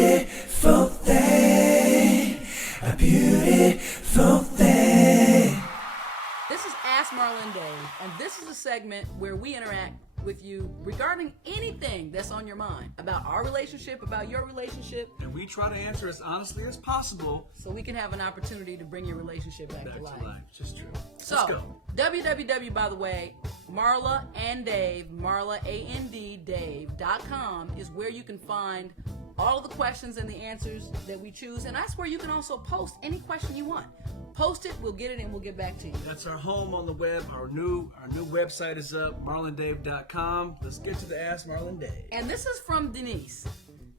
beautiful thing, a beautiful thing. This is Ask Marla and Dave, and this is a segment where we interact with you regarding anything that's on your mind about our relationship, about your relationship. And we try to answer as honestly as possible so we can have an opportunity to bring your relationship back to life. Just true. So, let's go. www, by the way, Marla and Dave, Marla, A-N-D, Dave.com is where you can find all of the questions and the answers that we choose. And that's where you can also post any question you want. Post it, we'll get it, and we'll get back to you. That's our home on the web. Our new website is up, marlandave.com. Let's get to the Ask Marla and Dave. And this is from Denise.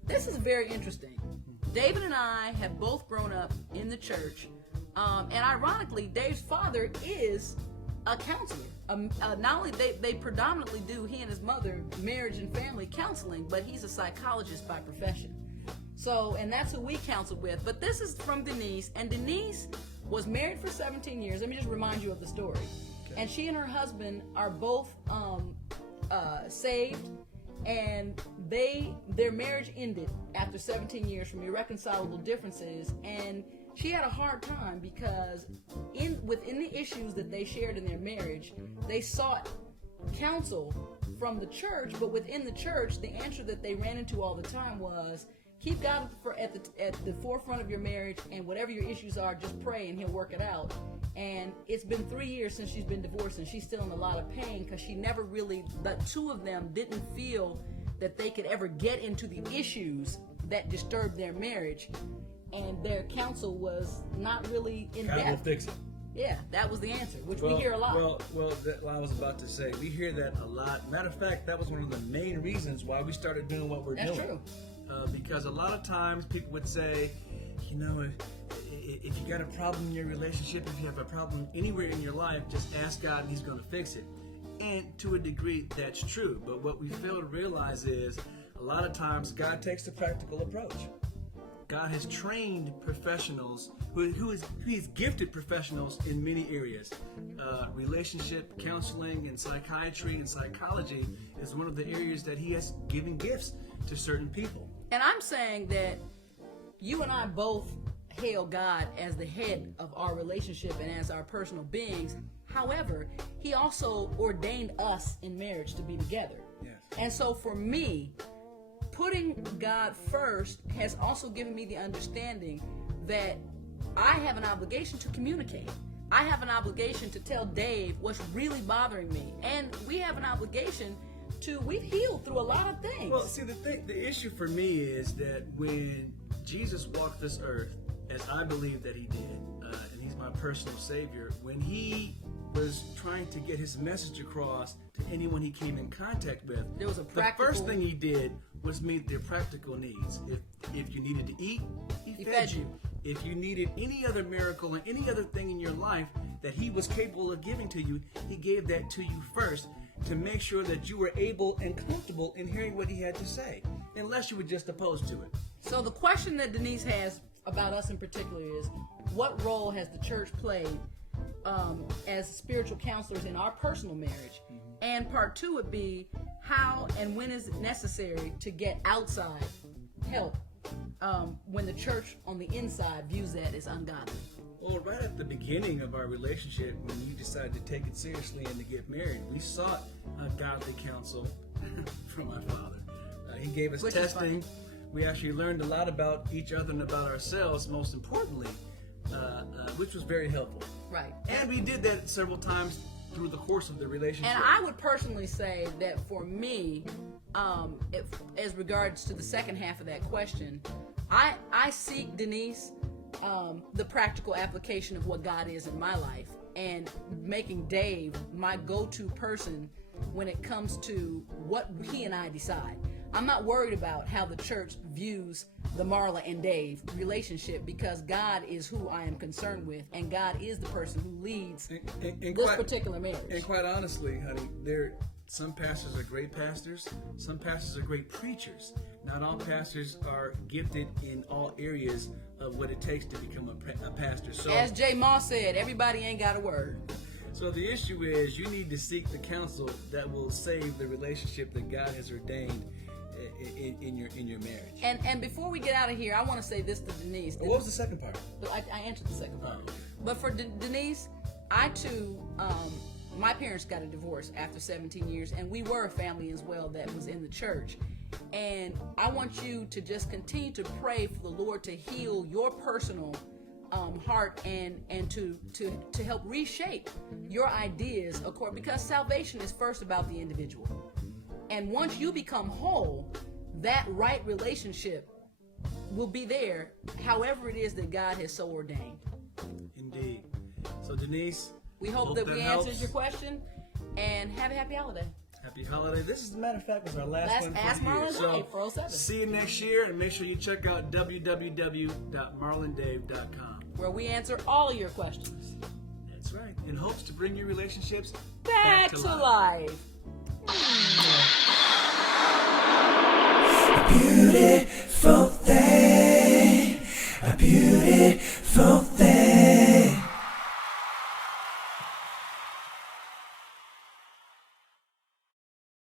This is very interesting. David and I have both grown up in the church. And ironically, Dave's father is a counselor. Not only they predominantly do, he and his mother, marriage and family counseling, but he's a psychologist by profession. So, and that's who we counsel with. But this is from Denise, and Denise was married for 17 years. Let me just remind you of the story. Okay. And she and her husband are both saved, and their marriage ended after 17 years from irreconcilable differences. And she had a hard time because within the issues that they shared in their marriage, they sought counsel from the church, but within the church, the answer that they ran into all the time was, keep God at the forefront of your marriage, and whatever your issues are, just pray and He'll work it out. And it's been 3 years since she's been divorced, and she's still in a lot of pain because she never really, the two of them didn't feel that they could ever get into the issues that disturbed their marriage, and their counsel was not really in depth. God will fix it. Yeah, that was the answer, which we hear a lot. Well, I was about to say, we hear that a lot. Matter of fact, that was one of the main reasons why we started doing what we're doing. That's true. Because a lot of times people would say, if you got a problem in your relationship, if you have a problem anywhere in your life, just ask God and He's going to fix it. And to a degree, that's true. But what we fail to realize is a lot of times God takes the practical approach. God has trained professionals He's gifted professionals in many areas. Relationship counseling and psychiatry and psychology is one of the areas that He has given gifts to certain people. And I'm saying that you and I both hail God as the head of our relationship and as our personal beings. However, He also ordained us in marriage to be together. Yes. And so for me, putting God first has also given me the understanding that I have an obligation to communicate. I have an obligation to tell Dave what's really bothering me. And we have an obligation we've healed through a lot of things. Well, see, the issue for me is that when Jesus walked this earth, as I believe that He did, and He's my personal Savior, when He was trying to get His message across to anyone He came in contact with, there was the first thing He did was meet their practical needs. If you needed to eat, He fed you. If you needed any other miracle or any other thing in your life that He was capable of giving to you, He gave that to you first to make sure that you were able and comfortable in hearing what He had to say, unless you were just opposed to it. So the question that Denise has about us in particular is, what role has the church played as spiritual counselors in our personal marriage? Mm-hmm. And part two would be, how and when is it necessary to get outside help when the church on the inside views that as ungodly? Well, right at the beginning of our relationship, when you decided to take it seriously and to get married, we sought godly counsel from our Father. He gave us testing. We actually learned a lot about each other and about ourselves, most importantly, which was very helpful. Right. And we did that several times through the course of the relationship. And I would personally say that for me, as regards to the second half of that question, I seek, Denise, the practical application of what God is in my life, and making Dave my go-to person when it comes to what he and I decide. I'm not worried about how the church views the Marla and Dave relationship, because God is who I am concerned with, and God is the person who leads this particular marriage. And quite honestly, honey, some pastors are great pastors. Some pastors are great preachers. Not all pastors are gifted in all areas of what it takes to become a pastor. So, as J. Moss said, everybody ain't got a word. So the issue is, you need to seek the counsel that will save the relationship that God has ordained. in your marriage. And before we get out of here, I want to say this to Denise. What was the second part? I answered the second part. But for Denise, I too, my parents got a divorce after 17 years, and we were a family as well that was in the church. And I want you to just continue to pray for the Lord to heal your personal heart and to help reshape your ideas because salvation is first about the individual. And once you become whole, that right relationship will be there, however it is that God has so ordained. Indeed. So Denise, we hope that we answered your question, and have a happy holiday. Happy holiday. This, as a matter of fact, was our last one for Ask the year. Marla So Dave for 07. see you next year, and make sure you check out www.marlandave.com, where we answer all your questions. That's right. In hopes to bring your relationships back to life. A beautiful thing, a beautiful thing.